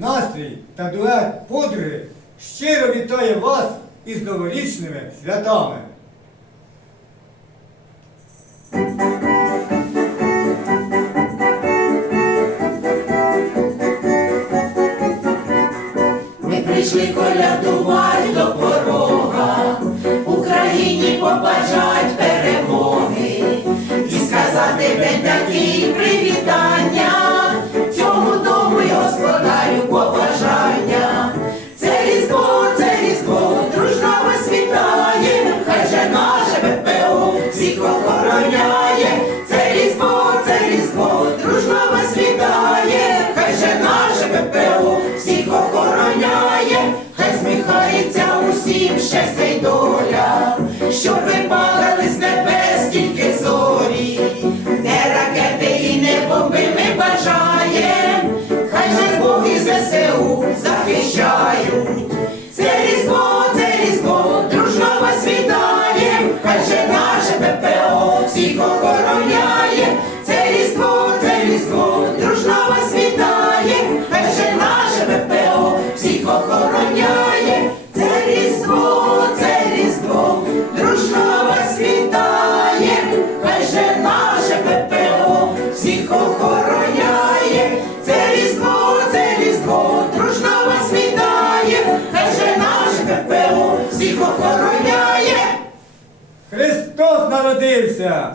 настрій та дует подруги щиро вітає вас із новорічними святами. Ми прийшли колядувати до порога, Україні побажать перемоги і сказати день всіх охороняє. Це різдво, це різдво, дружно вас вітає, хай же наше ППО всіх охороняє, хай сміхається усім щастя й доля, щоб випадали з небес тільки зорі, не ракети і не бомби ми бажаєм, хай же Бог і ЗСУ захищають. Охороняє. Це різдво, це різдво, дружно вас вітає, хай же наше ППО всіх охороняє. Це різдво, це різдво, дружно вас вітає, хай же наше ППО всіх охороняє. Це різдво, це різдво, дружно вас вітає, хай же наше ППО всіх охороняє. Христос народився!